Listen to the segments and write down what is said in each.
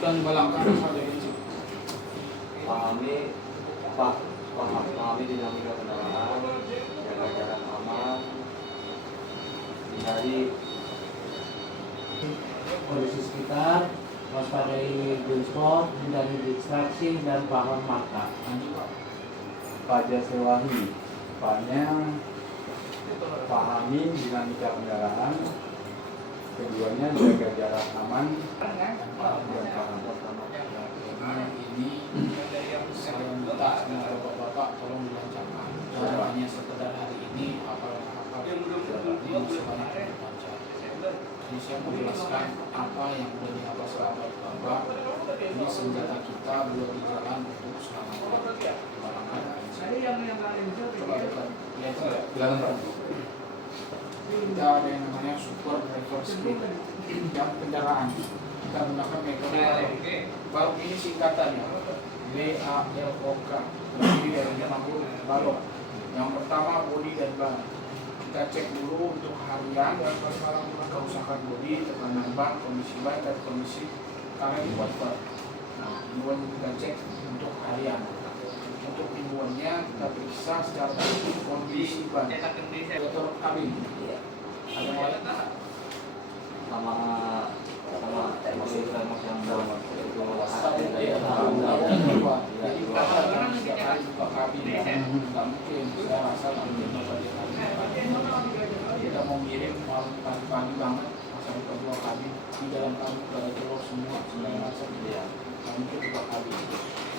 rumuskan balangkah dasar defensif. Pahami dinamika kendaraan, jaga jarak aman, hindari kondisi sekitar, waspadai blind spot, hindari distraksi dan paham mata. pada sewahi, pahami dinamika kendaraan, keduanya jaga jarak aman dan paham pertama. Ini saya minta sama bapak-bapak tolong dilancarkan. Jangan hanya sekedar hari ini apa ini sebanyak dilancar. Ini saya mau jelaskan apa yang sudah dihafal sahabat bapak. Ini senjata kita belum di jalan untuk selamatkan barangkali. Coba lihat Silakan. kita ada yang namanya super driver skill jam kendaraan. Kita gunakan metode balok ini singkatannya BALOK, terdiri dari 50 balok. Yang pertama bodi dan ban. Kita cek dulu untuk harian kerusakan bodi, tekanan ban, kondisi ban dan kondisi karet bumper. Nah, mingguan kita cek untuk harian. Untuk mingguannya kita periksa secara utuh kondisi ban, motor kabin. Ada yang lain? sama termos yang sama Jadi kita harus setiap hari buka kabin. Nggak mungkin, saya rasa nggak mungkin kita mau ngirim pagi-pagi banget masa buka dua kabin di dalam kabin ada telur semua segala macam. Nggak mungkin buka kabin.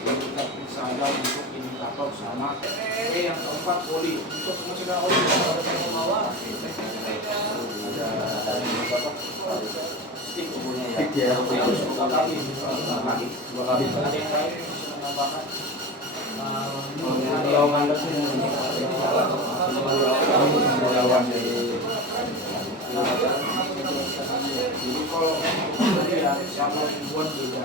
Jadi kita periksa aja untuk indikator sama. Yang keempat oli. Untuk mencegah oli ada yang bawah. ada Stick umurnya ya. Stick ya. Harus buka kabin. dua kali. Ada yang lain bisa menambahkan. Jadi kalau ya sama ribuan beda.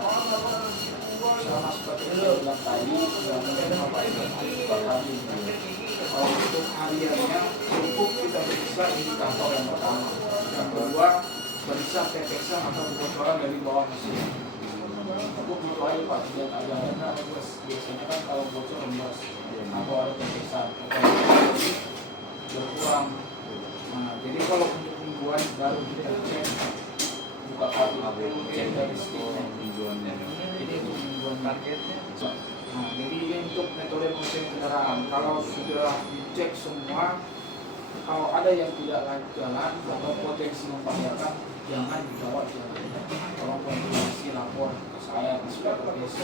Sama seperti yang saya bilang tadi, yang apa itu tadi. Kalau untuk hariannya cukup kita periksa indikator yang pertama. Yang kedua periksa tetesan atau kebocoran dari bawah mesin. Cukup itu aja Pak, tidak ada rembes. Biasanya kan kalau bocor rembes atau ada tetesan berkurang. Nah, jadi kalau untuk mingguan baru kita cek buka kabin, cek dari sticknya. Ini untuk mingguan targetnya. Nah, jadi ini untuk metode pengecekan kendaraan. Kalau sudah dicek semua, kalau ada yang tidak layak jalan atau potensi membahayakan, jangan dibawa jalan. Tolong koordinasi lapor ke saya di SPKPC.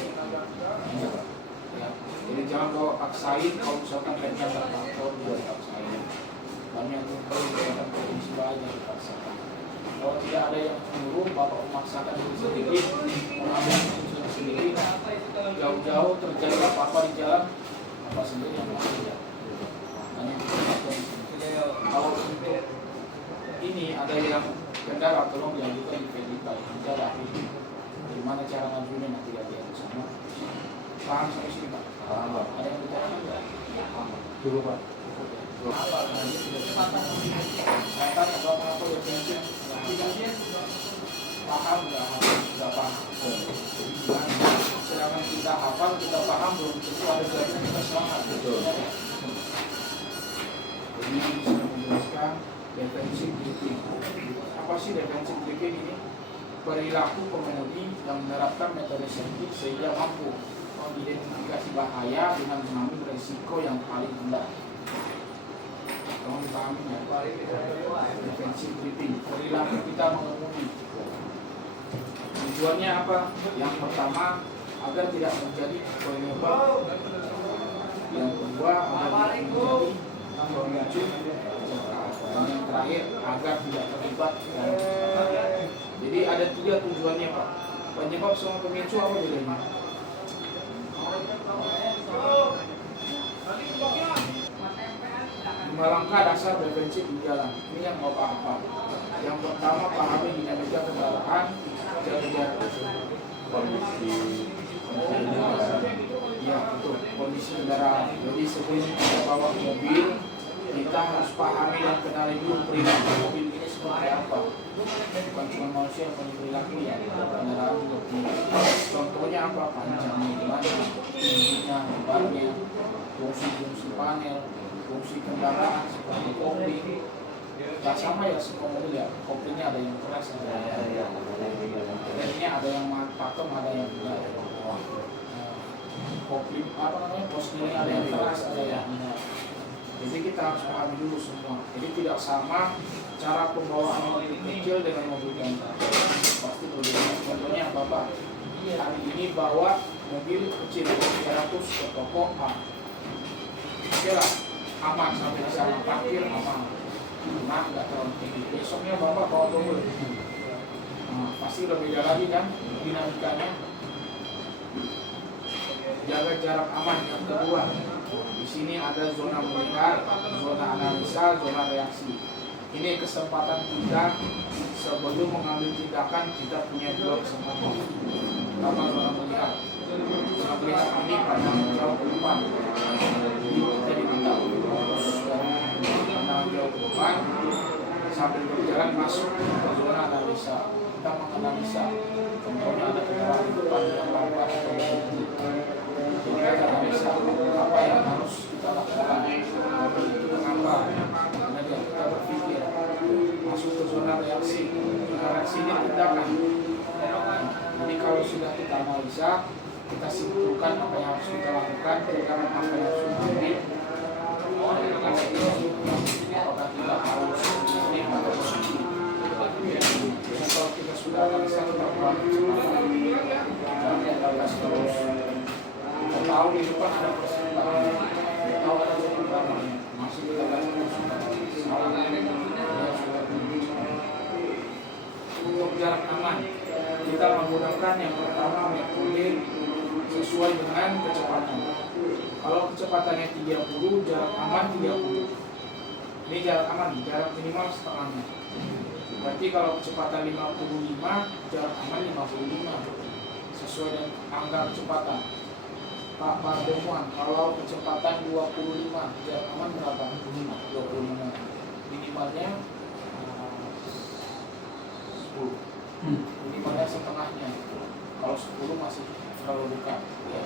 Ya, jadi jangan bawa paksain. Kalau misalkan mereka nggak lapor, jangan dipaksain. Banyak yang perlu kelihatan potensi bahaya dipaksakan. Kalau tidak ada yang menyuruh, bapak memaksakan diri sendiri, mengambil keputusan sendiri, jauh-jauh terjadi apa-apa di jalan, bapak sendiri yang mengambil. Makanya kita lakukan di sini. Kalau untuk ini ada yang kendara, tolong diajukan di Verify, bicara bagaimana cara ngajunya nanti lagi di sana. Paham sampai sini Pak? Paham Pak. Ada yang bicarakan nggak? Paham. Dulu Pak. Saya tanya bapak apa yang penting? Paham nggak paham? Sedangkan kita hafal, kita paham belum tentu ada jawabannya kita semangat. Betul. Jadi bisa menjelaskan defensive braking. Apa sih defensive braking ini? Perilaku pengemudi yang menerapkan metode safety sehingga mampu mengidentifikasi bahaya dengan mengambil resiko yang paling rendah. Tolong dipahami ya. Defensive braking, perilaku kita mengemudi. Tujuannya apa? Yang pertama agar tidak terjadi penyebab. Yang kedua agar tidak terjadi pemicu kecelakaan. Dan yang terakhir agar tidak terlibat dalam kecelakaan. Jadi ada 3 tujuannya Pak. Penyebab sama pemicu apa bedanya? Lima langkah dasar defensif di jalan. Ini yang mau apa? Yang pertama pahami dinamika kendaraan, jaga jarak. Kondisi Ya betul, kondisi kendaraan. Jadi sebelum kita bawa mobil, kita harus pahami dan kenali dulu perilaku mobil ini seperti apa. Bukan cuma manusia yang punya perilaku ya, kendaraan juga punya. apa? Panjangnya gimana, tingginya, lebarnya, fungsi panel, fungsi kendaraan seperti kopling. Gak sama ya semua mobil ya, koplingnya ada yang keras, ada yang remnya ada yang pakem, ada yang enggak. Kopling apa namanya, posnya ada yang keras, ada yang enggak. Jadi kita harus pahami dulu semua. Jadi tidak sama cara pembawaan mobil kecil dengan mobil ganteng. Pasti berbeda. Contohnya Bapak hari ini bawa mobil kecil 300 ke toko A. Oke lah, aman sampai di sana, parkir aman. Nah, nggak terlalu tinggi. Besoknya Bapak bawa double. Nah, pasti berbeda lagi kan dinamikanya. Jaga jarak aman yang kedua. Di sini ada zona melihat, zona analisa, zona reaksi. Ini kesempatan kita sebelum mengambil tindakan, kita punya dua kesempatan. Pertama zona melihat. Zona melihat ini pandangan jauh ke depan. Jadi kita diminta untuk fokus pandangan jauh ke depan sambil berjalan masuk ke zona analisa. Kita menganalisa. Contohnya ada kendaraan di depan yang lambat atau berhenti. Kita analisa apa yang harus kita lakukan, itu mengapa. Kemudian kita berpikir masuk ke zona reaksi. Zona reaksi ini tindakan. Jadi kalau sudah kita analisa, kita simpulkan apa yang harus kita lakukan, tindakan apa yang harus kita ambil. Apakah kita harus ini atau positif. Dan kalau kita sudah analisa, kita pelan kecepatan. Dan kita gas terus. Kita tahu di depan ada persimpangan, kita tahu ada persimpangan, masih kita gas terus. Untuk jarak aman, kita menggunakan yang pertama metode sesuai dengan kecepatan. Kalau kecepatannya 30, jarak aman 30. Ini jarak aman, jarak minimal setengahnya. Berarti kalau kecepatan 55, jarak aman 55. Sesuai dengan angka kecepatan. Pak Pardemuan, kalau kecepatan 25, jarak aman berapa? 25. Minimalnya 10. Minimalnya setengahnya. Kalau 10 masih terlalu dekat. Ya.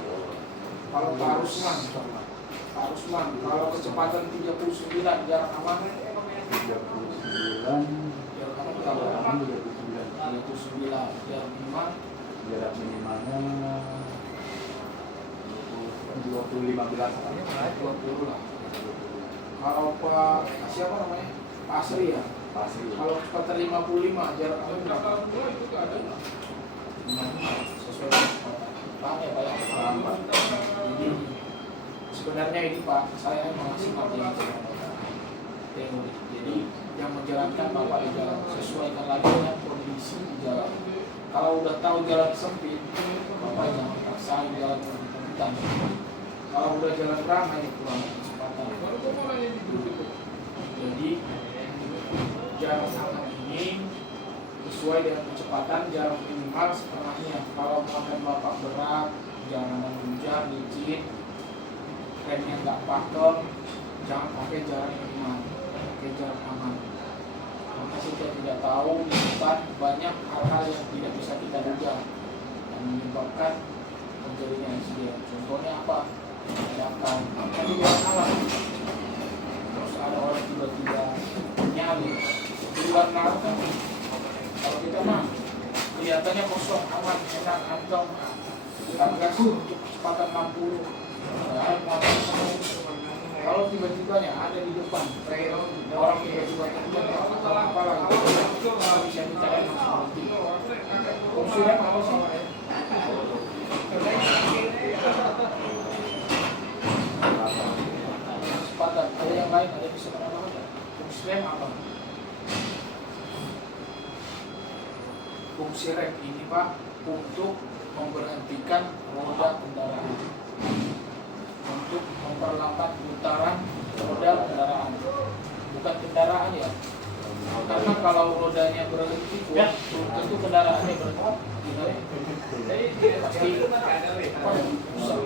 Kalau Pak Rusman, kalau kecepatan 39, jarak aman 39. jarak aman berapa? 39. Jarak minimal? Jarak minimalnya 20-15 lah. Kalau Pak siapa namanya? Pak Asri ya? pasti. Kalau kecepatan 55, jarak aman berapa? 55. Sesuai dengan kecepatan. Paham ya Pak ya? Paham, Pak. Jadi sebenarnya ini Pak, saya mengasih materi teori. Jadi yang menjalankan Bapak di jalan, sesuaikan lagi dengan kondisi di jalan. Kalau udah tahu jalan sempit, Bapak jangan paksain jalan kencang. Kalau udah jalan ramai, kurang kecepatan. Jadi jarak aman ini sesuai dengan kecepatan, jarak minimal setengahnya. Kalau makan Bapak berat, jalanan hujan, licin, remnya nggak pakem, jangan pakai jarak minimal, pakai jarak aman. Karena kita tidak tahu di depan banyak hal-hal yang tidak bisa kita duga yang menyebabkan terjadinya insiden. Contohnya apa? Ledakan, apa di jalan alam. Terus ada orang tiba-tiba nyali. Di luar nalar kan, kalau kita mah kelihatannya kosong, aman, enak, anteng. Kita gas untuk kecepatan 60. Kalau tiba-tibanya ada di depan orang tiba-tiba terjatuh atau apa lagi, bisa kita langsung berhenti. Fungsinya apa sih? Kecepatan. Ada yang lain, ada bisa kenapa? Fungsi rem apa? Fungsi rem ini Pak untuk memberhentikan roda kendaraan, untuk memperlambat putaran roda kendaraan, bukan kendaraan ya. Karena kalau rodanya berhenti, tentu kendaraannya berhenti. Pasti susah.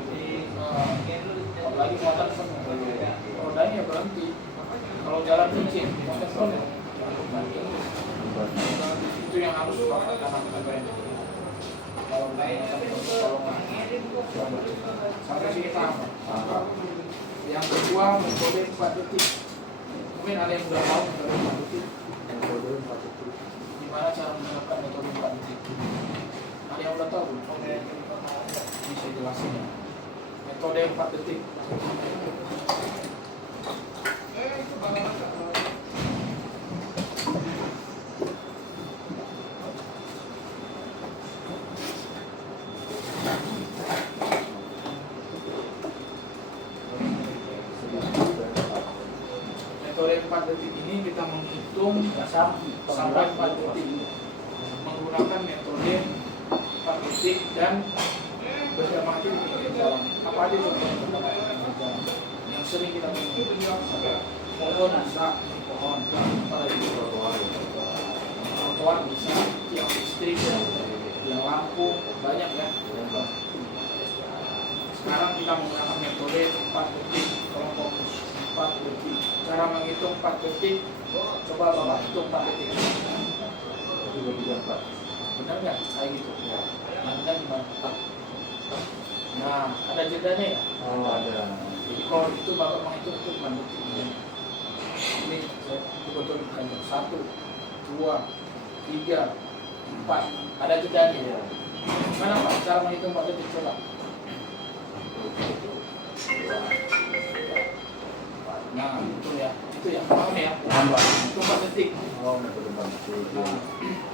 Apalagi motor penuh, rodanya berhenti. Kalau jalan licin, motor penuh. Itu yang harus Bapak lakukan. Kalau nggak, Sampai sini paham? Paham. Yang kedua metode 4 detik. Mungkin ada yang sudah tahu metode 4 detik. Metode 4 detik. Gimana cara menerapkan metode 4 detik? Ada yang sudah tahu? Ini saya jelasin ya. Metode 4 detik. Metode 4 detik ini kita menghitung sampai 4 detik menggunakan metode 4 detik dan benda mati di pinggir jalan. Apa aja contoh benda mati di pinggir jalan yang sering kita temui? Pohon bisa, pohon apa lagi? Trotoar bisa, tiang listrik, tiang lampu, banyak ya. Sekarang kita menggunakan metode 4 detik. Tolong fokus 4 detik. Cara menghitung 4 detik, coba Bapak hitung 4 detik. 3, 4. Benar nggak? Kayak gitu. Ya. Nanti gimana? Nah, ada jedanya ya? Oh, ada. Jadi kalau itu Bapak menghitung itu bukan detik. Ini saya betul bukan 1, 2, 3, 4. Ada jedanya. Iya. Mana Pak? Cara menghitung 4 detik coba. Nah, itu ya, paham ya? Tambah. Itu 4 detik. Oh, metode 4 detik. Nah,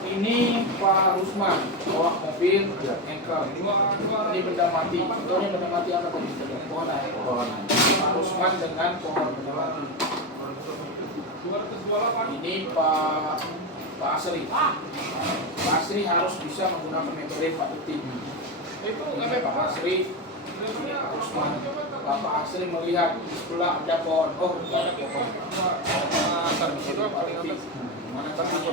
ini Pak Rusman bawa mobil engkel. Ini benda mati. Contohnya benda mati apa tadi? Pohon ya. Pohon. Pak Rusman dengan pohon benda mati. Ini Pak Asri. Pak Asri harus bisa menggunakan metode 4 detik. Ini Pak Asri, ini Pak Rusman. Bapak Asri melihat di sebelah ada pohon. Oh, tidak ada pohon. Mana tadinya?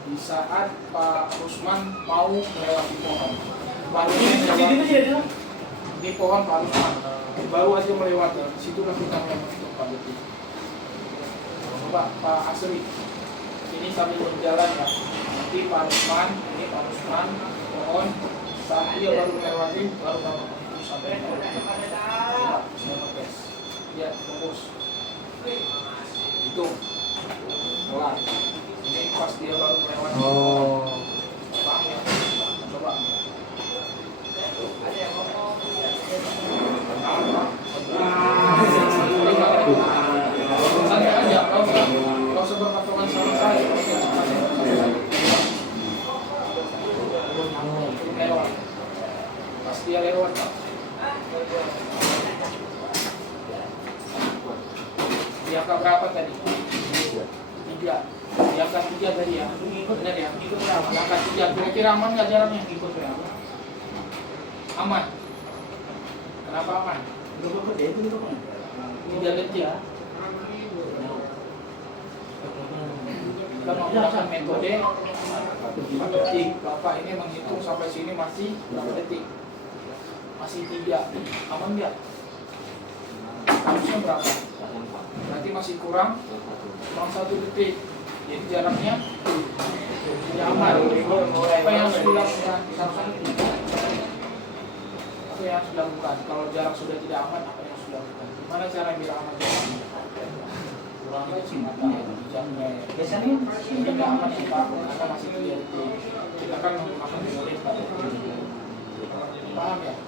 Di saat Pak Rusman mau melewati pohon, baru ini pohon Pak Rusman baru aja melewati. Di situ kan kita menghitung 4 detik. Coba Pak Asri, ini sambil berjalan ya. Nanti Pak Rusman, ini Pak Rusman, pohon saat dia baru melewati, baru dapat sampai pohon. Coba saya tes. Lihat fokus. Hitung. Pelan. Ini pas dia baru melewati. Oh. Paham ya? Coba. Santai aja, kalau usah berpatokan sama saya. Lewat. Pas dia lewat, Pak. Di angka berapa tadi? 3. Di angka 3 tadi ya? Benar ya? Di angka 3. Kira-kira aman nggak jaraknya? Aman. Kenapa aman? 3 detik. Kita menggunakan metode 4 detik. Bapak ini menghitung sampai sini masih berapa detik? Masih 3. Aman nggak? Harusnya berapa? Berarti masih kurang 1 detik. Jadi jaraknya tidak aman. Apa yang harus dilakukan? Apa yang harus dilakukan? Kalau jarak sudah tidak aman, apa yang harus dilakukan? Gimana cara biar aman jaraknya? Kurangi kecepatan, jamnya. Biasanya tidak aman sih Pak, karena masih 3 detik. Kita akan menggunakan metode 4 detik. Paham ya?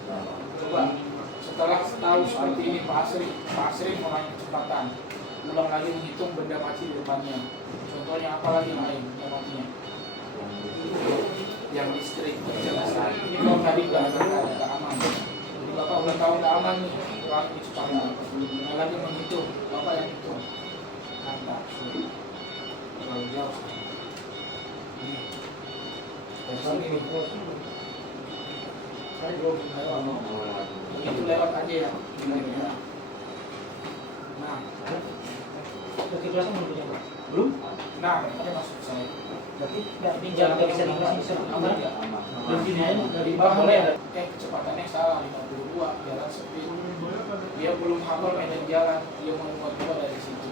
Coba setelah tahu seperti ini Pak Asri mengurangi kecepatan. Ulang lagi menghitung benda mati di depannya. Contohnya apa lagi lain benda matinya? Yang listrik. Ini kalau tadi nggak aman. Jadi Bapak udah tahu nggak aman nih, ulangi kecepatan. Ulang lagi menghitung, Bapak yang hitung. Mantap. Terlalu jauh. Ini. Dari sini nih. Saya belum lewat. Itu lewat aja ya. Nah. Belum? Nah, ini maksud saya. Ini jalan yang bisa dikasih aman ya? Dari bawah boleh. Kecepatannya salah 52 jalan sepi. Dia belum hafal medan jalan, dia mau buat dari situ.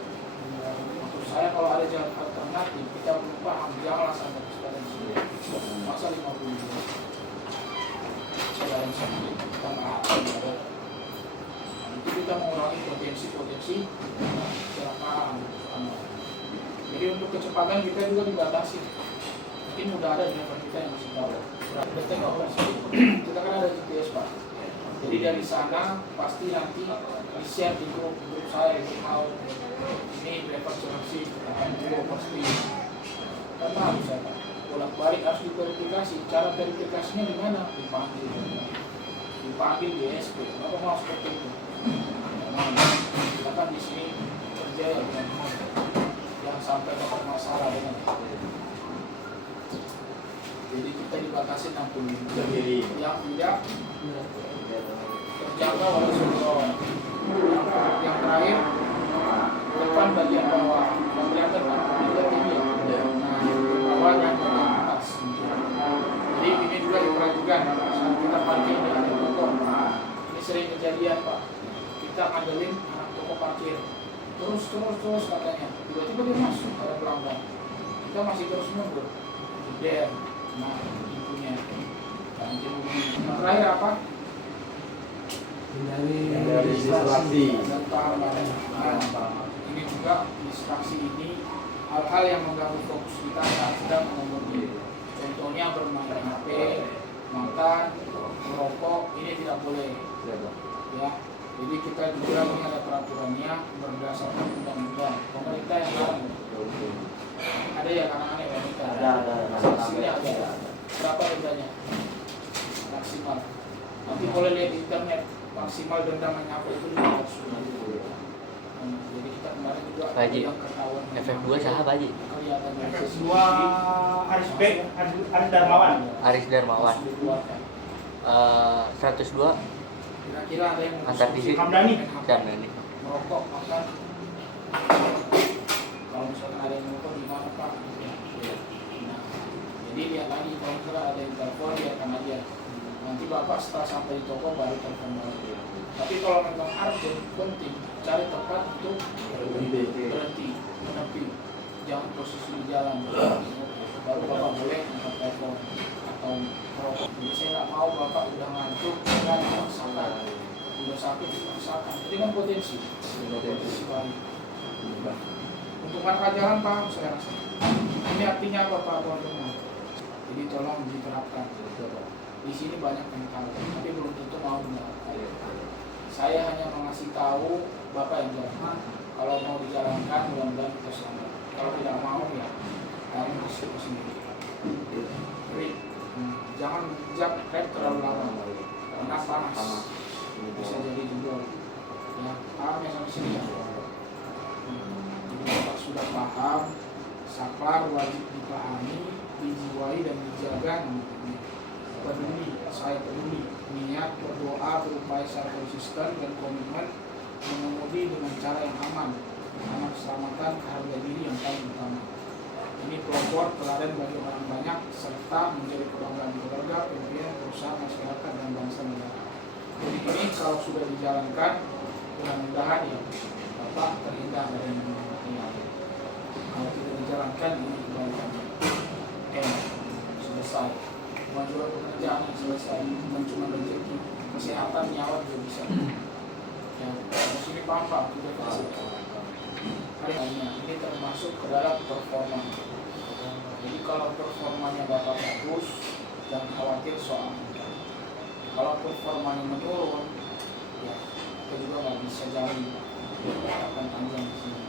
Maksud saya kalau ada jalan alternatif, kita belum paham, janganlah sampai kecepatan sini. Masa 52. Jalan sakit kita ada. Itu kita mengurangi potensi kecelakaan. Jadi untuk kecepatan kita juga dibatasi. Mungkin udah ada driver kita yang masih tahu. Udah tengok kita kan ada GPS Pak. Jadi dari sana pasti nanti di-share di grup saya itu mau ini driver seleksi akan pasti karena harus saya bolak-balik harus diverifikasi. Cara verifikasinya di mana? Dipanggil di SP. Kenapa mau seperti itu? Kita kan di sini kerja ya dengan yang sampai dapat masalah dengan jadi kita dibatasi 60 Sendiri. yang tidak terjaga oleh seluruh yang terakhir depan bagian bawah yang kelihatan kan kita tinggi ya. Nah di bawah yang ke atas jadi ini juga diperhatikan saat kita parkir di area toko. Ini sering kejadian Pak, kita ngandelin anak toko parkir terus katanya tiba-tiba dia masuk ada pelanggan, kita masih terus mundur jeder. Nah ibunya yang terakhir apa? Dari distraksi. Ini juga distraksi ini hal-hal yang mengganggu fokus kita saat sedang mengemudi. Contohnya bermain HP, makan, merokok, ini tidak boleh. Ya, jadi kita juga ini ada peraturannya berdasarkan undang-undang. Pemerintah yang larang. Ada ya anak-anak wanita. Ada. Sanksinya ada. Berapa dendanya? Maksimal. Nanti boleh lihat di internet. Maksimal denda menyapa itu 500.000. Jadi kita kemarin juga yang ketahuan FF2 saha Pak Haji? kelihatan FF2 Aris Darmawan. Aris Darmawan. 102 Kira-kira ada yang antar divisi Hamdani. dan ini. merokok makan. Kalau misalkan ada yang merokok di mana Pak? Nah, jadi lihat lagi kalau misalkan ada yang telepon lihatkan aja. Nanti Bapak setelah sampai di toko baru telepon lagi. Tapi kalau memang urgent penting, cari tempat untuk berhenti, menepi, jangan posisi di jalan. Baru Bapak boleh angkat telepon atau merokok. Jadi saya nggak mau Bapak udah ngantuk, udah dipaksakan, udah sakit dipaksakan. Jadi kan potensi baik. Untuk marka jalan paham saya rasa. Ini artinya apa Pak Bondong? Jadi tolong diterapkan. Di sini banyak yang tahu, tapi belum tentu mau menerapkan. Saya hanya mengasih tahu Bapak yang jalan. Kalau mau dijalankan, mudah-mudahan kita selamat. Kalau tidak mau ya, kami risiko sendiri. Jadi, jangan jam rem terlalu lama, karena panas. Bisa jadi jebol. Ya, paham ya sampai sini ya. Jadi Bapak sudah paham, saklar wajib dipahami, dijiwai dan dijaga. Peduli, saya peduli, niat berdoa berupaya secara konsisten dan komitmen mengemudi dengan cara yang aman, keselamatan, harga diri yang paling utama. Ini pelopor teladan bagi orang banyak serta menjadi kebanggaan keluarga, pimpinan, perusahaan, masyarakat dan bangsa negara. Jadi ini kalau sudah dijalankan, mudah-mudahan ya Bapak terhindar dari yang kalau tidak dijalankan ini kebalikannya. Selesai. Kemajuan pekerjaan yang selesai, cuma rezeki, kesehatan, nyawa juga bisa. Ya, di sini paham Pak, sudah kasih. Ini termasuk ke dalam performa. Jadi kalau performanya Bapak bagus, jangan khawatir soal itu. Kalau performanya menurun, ya kita juga nggak bisa jalan akan panjang di sini.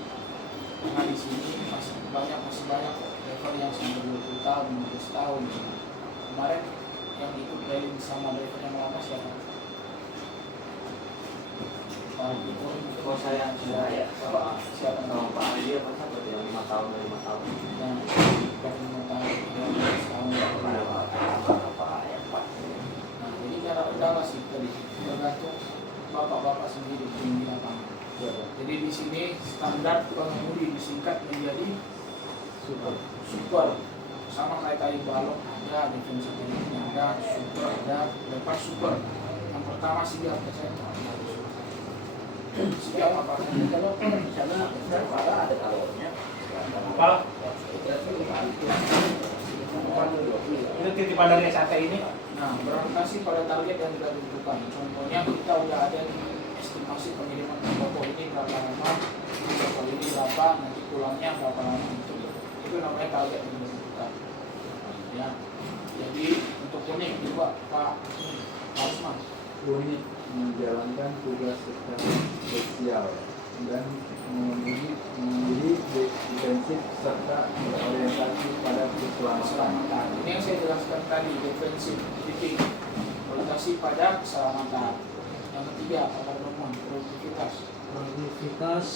Karena di sini masih banyak level yang sampai 20 tahun, 15 tahun. Kemarin yang ikut training sama driver yang lama siapa? Oh saya ya. Siapa? Pak Ali apa sahabat yang 5 tahun dari 5 tahun. Nah, dari 5 tahun, 15 tahun. Nah, jadi cara kendala sih tadi tergantung bapak-bapak sendiri di lapangan. Jadi di sini standar pengemudi disingkat menjadi super. Sama kayak tadi balok ada, defensive tekniknya ada, super ada, lepas super. Yang pertama sigap saya. Sigap apa? Kalau Sana ada kalornya. Apa? Itu titipan dari SAT ini, Pak. Nah, berorientasi pada target yang sudah ditentukan. Contohnya kita udah ada di estimasi pengiriman toko ini berapa lama, toko ini berapa, nanti pulangnya berapa lama. Itu namanya target yang ditentukan. Ya, jadi untuk kuning juga Pak Asman. unit menjalankan tugas secara sosial dan menjadi defensif serta berorientasi pada keselamatan. Keselamatan. Ini yang saya jelaskan tadi, defensif, titik, orientasi pada keselamatan. Yang ketiga, apa teman? Produktivitas. Produktivitas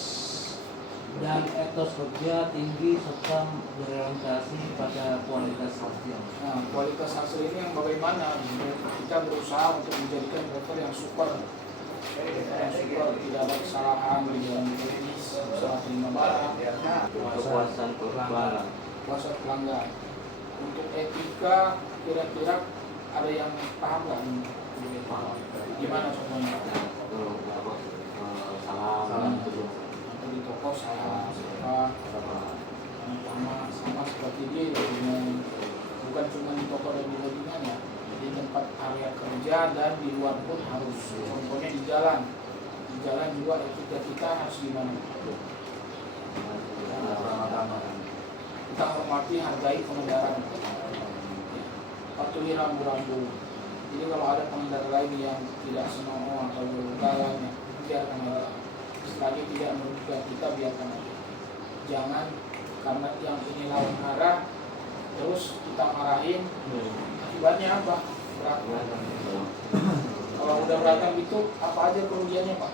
dan etos kerja tinggi serta berorientasi pada kualitas sosial. Nah, kualitas hasil ini yang bagaimana? Kita berusaha untuk menjadikan driver yang super, tidak ada kesalahan di dalam bisnis, usaha terima barang, Kepuasan korban. puasa pelanggan. Untuk etika, kira-kira ada yang paham nggak? Gimana contohnya? Salam. Atau di toko salah apa? Sama seperti dia, bukan cuma di toko dan di loadingan ya, di tempat area kerja dan di luar pun harus. Contohnya di jalan juga etika kita harus gimana? Kita hormati, hargai pengendara, patuhi rambu-rambu. Jadi kalau ada pengendara lain yang tidak senonoh atau berugalan, biarkan aja. Selagi tidak merugikan kita, biarkan aja. Jangan karena yang ini lawan arah terus kita marahin, akibatnya apa? Berantem. Kalau udah berantem itu apa aja kerugiannya, Pak?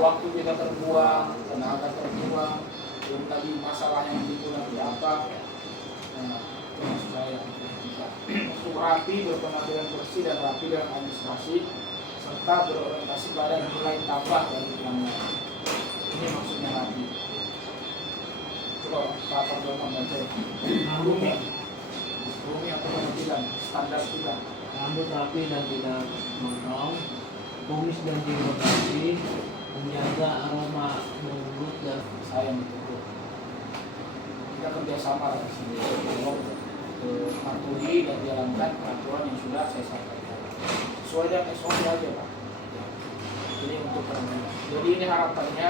Waktu kita terbuang, tenaga terbuang, belum tadi masalah yang timbul nanti apa? Nah, itu maksud saya. Untuk rapi, berpenampilan bersih dan rapi dalam administrasi, serta berorientasi pada nilai tambah dari pelanggan. Ini maksudnya rapi. Coba Pak Pardon baca ya. Bumi atau penampilan standar kita. Rambut rapi dan tidak gondrong, kumis dan jenggot rapi, menjaga aroma mulut dan Saya betul. Kita kerjasama di sini. Mematuhi dan jalankan peraturan yang sudah saya sampaikan. Sesuai dengan SOP aja, Pak. Ini untuk penampilan. Jadi ini harapannya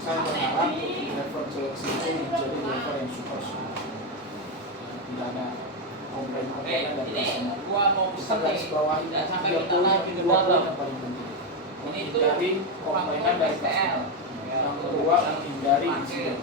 saya berharap driver seleksi itu menjadi driver yang super semua. Tidak ada komplain-komplain dan pesanan. Kita garis bawah ini 30 yang paling penting. Menghindari komplainan dari customer. Yang kedua, menghindari insiden.